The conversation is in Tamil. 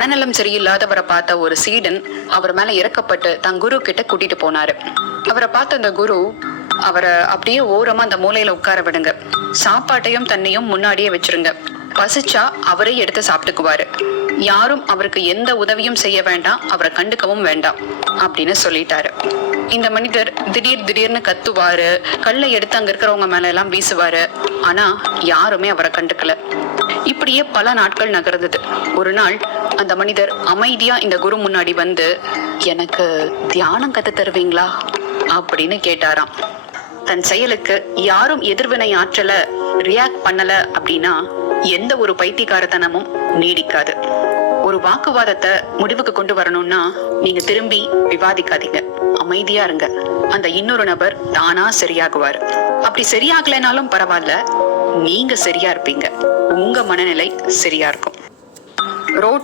மனநலம் சரியில்லாதவரை பார்த்த ஒரு சீடன் அவர் மேல இறக்கப்பட்டு தன் குரு கிட்ட கூட்டிட்டு போனாரு. அவரை பார்த்த அந்த குரு அவரை அப்படியே ஓரமா அந்த மூலையில உட்கார விடுங்க, சாப்பாட்டையும் தண்ணியும் முன்னாடியே வச்சிருங்க, பசிச்சா அவரே எடுத்து சாப்பிட்டுக்குவாரு, யாரும் அவருக்கு எந்த உதவியும் செய்ய வேண்டாம், அவரை கண்டுக்கவும் வேண்டாம் அப்படின்னு சொல்லிட்டாரு. இந்த மனிதர் திடீர்னு கத்துவாரு, கல்லை எடுத்து அங்க இருக்கிறவங்க மேல எல்லாம் வீசுவாரு. ஆனா யாருமே அவரை கண்டுக்கல. இப்படியே பல நாட்கள் நகர்ந்தது. ஒரு நாள் அந்த மனிதர் அமைதியா இந்த குரு முன்னாடி வந்து, எனக்கு தியானம் கத்து தருவீங்களா அப்படின்னு கேட்டாராம். தன் செயலுக்கு யாரும் எதிர்வினை ஆற்றல, ரியாக்ட் பண்ணல அப்படின்னா எந்த ஒரு பைத்தியக்காரத்தனமும் நீடிக்காது. ஒரு வாக்குவாதத்தை முடிவுக்கு கொண்டு வரணும்னா நீங்க திரும்பி விவாதிக்காதீங்க, அமைதியா இருங்க. அந்த இன்னொரு நபர் தானா சரியாகுவாரு. அப்படி சரியாகலைனாலும் பரவாயில்ல, நீங்க சரியா இருப்பீங்க, உங்க மனநிலை சரியா இருக்கும். ரோட்